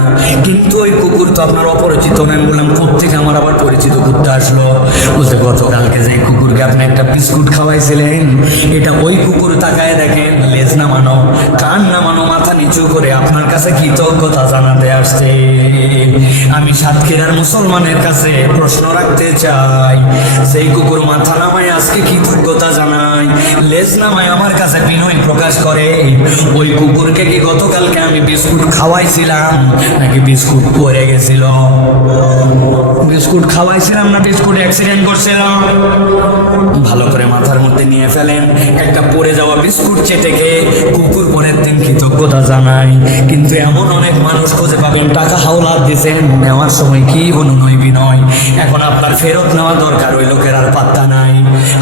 কিন্তু ওই কুকুর তো আপনার অপরিচিত। আমি বললাম কোত্থেকে আমার আবার পরিচিত কুত্তা আসলো? বলতে গতকালকে যে কুকুরকে আপনি একটা বিস্কুট খাওয়াইছিলেন, এটা ওই কুকুর। তাকায় দেখেন লেজ নামানো, কান নামানো, মাথা নিচু করে আপনার কাছে কৃতজ্ঞতা জানাতে আসছে। আমি সাতক্ষীরার মুসলমানের কাছে প্রশ্ন রাখতে চাই, সেই কুকুর মাথা নামায় আজকে কৃতজ্ঞতা জানায়, লেজ নামায় আমার কাছে বিনয় প্রকাশ করে, ওই কুকুরকে কি গতকালকে আমি বিস্কুট খাওয়াইছিলাম নাকি বিস্কুট পড়ে গেছিল? বিস্কুট খাওয়াইছিলাম না বিস্কুট অ্যাক্সিডেন্ট করছিলাম? ভালো করে মাথার মধ্যে নিয়ে ফেলেন, একটা পড়ে যাওয়া বিস্কুট চেটে খেয়ে কুকুর পরের দিন কৃতজ্ঞতা জানাই। কিন্তু এমন অনেক মানুষ খুঁজে পাবেন টাকা হাওলাত দিয়েছেন, নেওয়ার সময় কি অনুনয় বিনয়। এখন আপনার ফেরত নেওয়া দরকার, ওই লোকের আর পাত্তা নাই।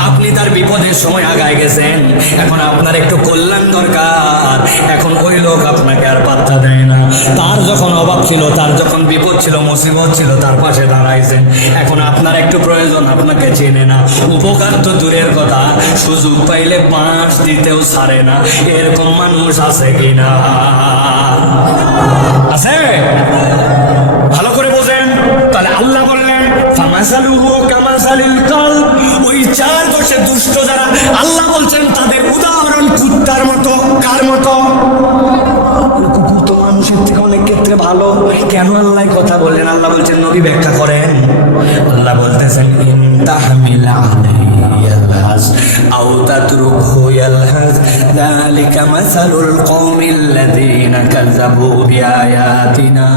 আপনি তার বিপদের সময় আগায় গেছেন, এখন আপনার একটু কল্যাণ দরকার, এখন ওই লোক আপনাকে আর পাত্তা দেয় না। তার যখন অভাব ছিল, তার যখন বিপদ ছিল, মুসিবত ছিল, তার পাশে দাঁড়াইছেন, এখন আপনার একটু প্রয়োজন, আপনাকে চেনে না। উপকার তো দূরের কথা, সুযোগ পাইলে পাঁচ দিতেও ছাড়ে না, এরকম মানুষ আছে কিনা? আছে? ভালো করে বোঝেন। তাহলে আল্লাহ বললেন ফামাসালুহু কামাসালিল কালব, ওই 4 দোষে দুষ্ট যারা, আল্লাহ বলছেন তাদের উদাহরণ কুত্তার মতো। কার মতো? কুকুর তো মানুষের থেকে অনেক ক্ষেত্রে ভালো। কেন আল্লাহ কথা বললেন? আল্লাহ বলছেন, নবী ব্যাখ্যা করেন। আল্লাহ বলতেছেন ইন তাহমিল আলাইহি ইয়ালহাস আও তাতরুকহু ইয়ালহাস যালিকা মাসালুল কওমিল্লাযীনা কাযাবু বিআয়াতিনা।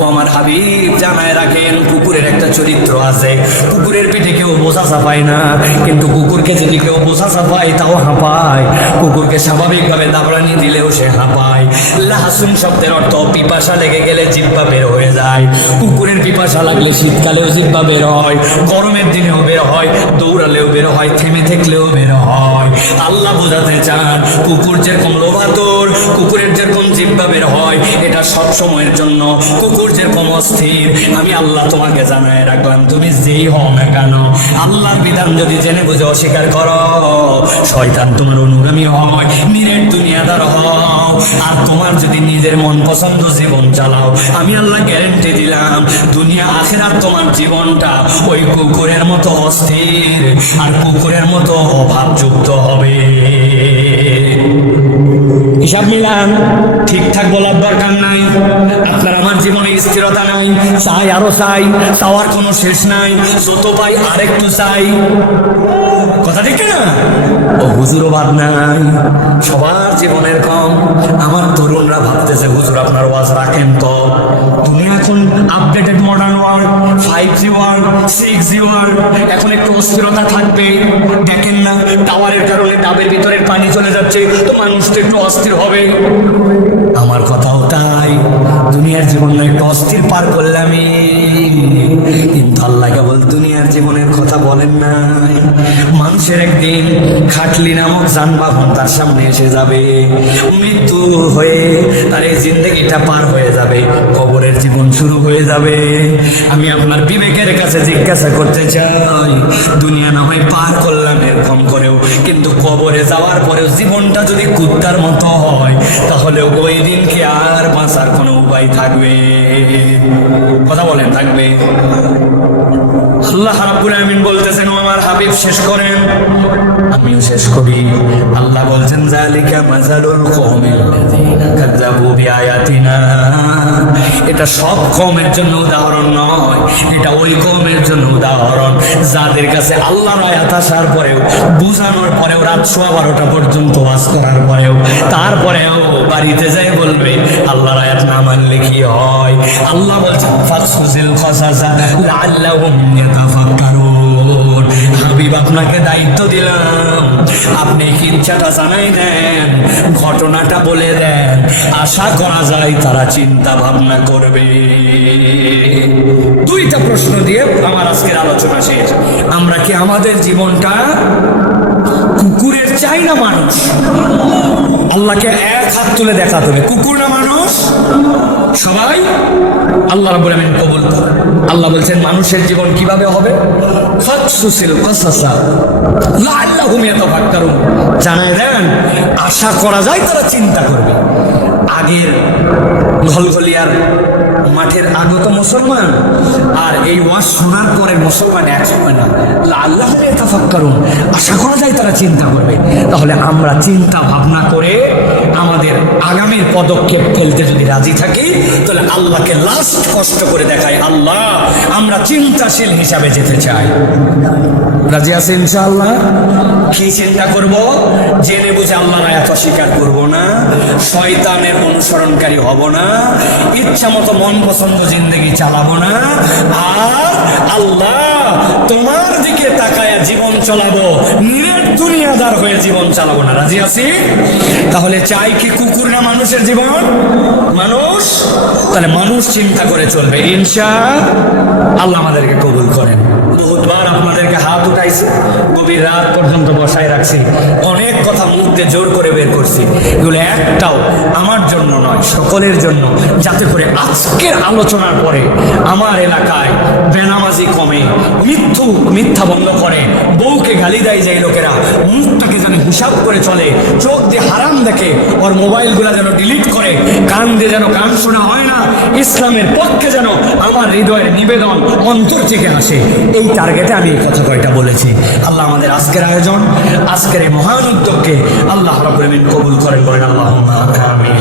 ও আমার হাবিব জানায় রাখেন, কুকুরের একটা চরিত্র আছে। কুকুরের পিঠে কেউ বোঝা চাপায় না, কিন্তু কুকুরকে যদি কেউ বোঝা চাপায় তাও হাঁপায়। কুকুরকে স্বাভাবিকভাবে দাবড়ানি দিলেও সে হাঁপায়। লাহাসুন শব্দের অর্থ পিপাসা লেগে গেলে জিহ্বা বের হয়ে যায়। কুকুরের পিপাসা লাগলে শীতকালেও জিহ্বা বের হয়, গরমের দিনেও বের হয়, দৌড়ালেও বের হয়, থেমে থাকলেও বের হয়। আল্লাহ বোঝাতে চান, কুকুর যেরকম লোভাতুর, কুকুরের যেরকম জিহ্বা বের হয়, এটা সব সময়ের জন্য। কুকুর যেরকম অস্থির, আমি আল্লাহ তোমাকে জানায় রাখলাম, তুমি যেই হও না কেন, আল্লাহর বিধান যদি জেনে বুঝে অস্বীকার করো, শয়তান তোমার অনুগামী হয়, নিরেট দুনিয়াদার হও। আর তোমার যদি নিজের মন পছন্দ জীবন চালাও, আমি আল্লাহ গ্যারেন্টি দিলাম, দুনিয়া আখিরাত তোমার জীবনটা ওই কুকুরের মতো অস্থির আর কুকুরের মতো অভাবযুক্ত হবে। হিসাব মিলান, ঠিকঠাক বলার দরকার নাই। আপনার আমার জীবনে স্থিরতা নাই, চাই আরো চাই, চাওয়ার কোনো শেষ নাই, যত পাই আরেকটু চাই। কথা ঠিক না? ও হুজুরও বাদ নাই, সবার জীবনের কম। আমার তরুণরা ভাবতেছে হুজুর আপনার ওয়াজ রাখেন তো। তুমি এখন updated modern world, 5G world, 6G world, এখন একটু অস্থিরতা থাকবে। দেখেন না টাওয়ারের কারণে ডাবের ভিতরের পানি চলে যাচ্ছে, তো মানুষ তো একটু অস্থির হবে। আমার কথাও তাই, দুনিয়ার জীবন একটু অস্থির পার করলামই, কিন্তু আল্লাহ কেবল দুনিয়ার জীবনের কথা বলেন নাই। মানুষের একদিন খাটলি নামক যানবাহন তার সামনে এসে যাবে, মৃত্যু হয়ে তার এই জিন্দগিটা পার হয়ে যাবে, কবরের জীবন শুরু হয়ে যাবে। আমি আপনার বিবেকের কাছে জিজ্ঞাসা করতে চাই, দুনিয়া না হয় পার করলাম এরকম করেও, কিন্তু কবরে যাওয়ার পরেও জীবনটা যদি কুত্তার মতো হয়, তাহলে ওই দিন কি আর বাঁচার কোনো উপায় থাকবে? কথা বলেন, থাকবে? আল্লাহ রাব্বুল আমিন বলতেছেন, ও আমার হাবিব শেষ করেন, আমিও শেষ করি। আল্লাহ বলছেন যালিকা মাসালুল কওমিল্লাযীনা কাযাবু বিআয়াতিনা। এটা সব কওমের জন্য উদাহরণ নয়, এটা ওই কওমের জন্য উদাহরণ যাদের কাছে আল্লাহর আয়াত আসার পরেও, বুঝানোর পরেও, রাত 12:15 পর্যন্ত ওয়াজ করার পরেও, তারপরেও বাড়িতে যাই বলবে আল্লাহর আয়াত না মানলে কি হয়। আল্লাহ বলছেন ফাকসুজিল কাসাসা লাআল্লাহুম ইয়াতাফাক্কারুন। হাবিব আপনাকে দায়িত্ব দিলাম, আপনি কিচ্ছাটা জানাই দেন, ঘটনাটা বলে দেন, আশা করা যায় তারা চিন্তা ভাবনা করবে। দুইটা প্রশ্ন দিয়ে আমার আজকের আলোচনা শেষ। আমরা কি আমাদের জীবনটা কুকুরের চাই না মানুষ? আল্লাহকে এক হাত তুলে দেখাতে হবে, কুকুর না মানুষ? সবাই আল্লাহ রাব্বুল আমিন কবুল করে। আল্লাহ বলছেন মানুষের জীবন কিভাবে হবে? ফাকসুসিল কাসাসা লাআল্লাহুম ইয়াতাফাক্কারুন। জানায় দেন, আশা করা যায় তারা চিন্তা করবে। আগের ঘলঘলিয়ার মাঠের আগত মুসলমান আর এই ওয়াজ শোনার পরের মুসলমান এক সময় না। লাআল্লাহুম ইয়াতাফাক্কারুন, আশা করা যায় তারা চিন্তা করবে। তাহলে আমরা চিন্তা ভাবনা করে আমাদের আগামীর পদক্ষেপ ফেলতে যদি রাজি থাকি, তাহলে আল্লাহকে লাস্ট কষ্ট করে দেখাই, আল্লাহ আমরা চিন্তাশীল হিসাবে যেতে চাই। রাজি আছে ইনশাআল্লাহ? কি চিন্তা করব? জেনে বুঝে আল্লাহর আয়াত অস্বীকার করব না, শয়তানের অনুসরণকারী হব না, ইচ্ছা মতো মন পছন্দ জিন্দগি চালাবো না, আর আল্লাহ তোমার দিকে তাকায় জীবন চালাবো, নিরেট দুনিয়াদার হয়ে জীবন চালাবো না। রাজি আছি? তাহলে চাই কি কুকুর না মানুষের জীবন? মানুষ। তাহলে মানুষ চিন্তা করে চলবে, ইনশাআল্লাহ আমাদেরকে কবুল করেন। বহুতবার আপনাদেরকে হাত উঠাইছি, গভীর রাত পর্যন্ত বসায় রাখছি, অনেক কথা মুখ দিয়ে জোর করে বের করছি, এগুলো একটাও আমার জন্য নয়, সকলের জন্য, যাতে করে আজকের আলোচনার পরে আমার এলাকায় বেনামাজি কমে, মিথ্যা বন্ধ করে, বউকে গালি দেয় যে লোকেরা, মুখটাকে যেন হিসাব করে চলে, চোখ দিয়ে হারাম দেখে, ওর মোবাইলগুলো যেন ডিলিট করে, কান দিয়ে যেন গান শোনা হয় না, ইসলামের পক্ষে যেন আমার হৃদয়ের নিবেদন অন্তর থেকে আসে, এই টার্গেটে আমি এই কথা কয়টা বলেছি। আল্লাহ আমাদের আজকের আয়োজন, আজকের এই মহান উদ্যোগকে আল্লাহ রাব্বুল আমিন কবুল করেন, বলেন আল্লাহুম্মা আমিন।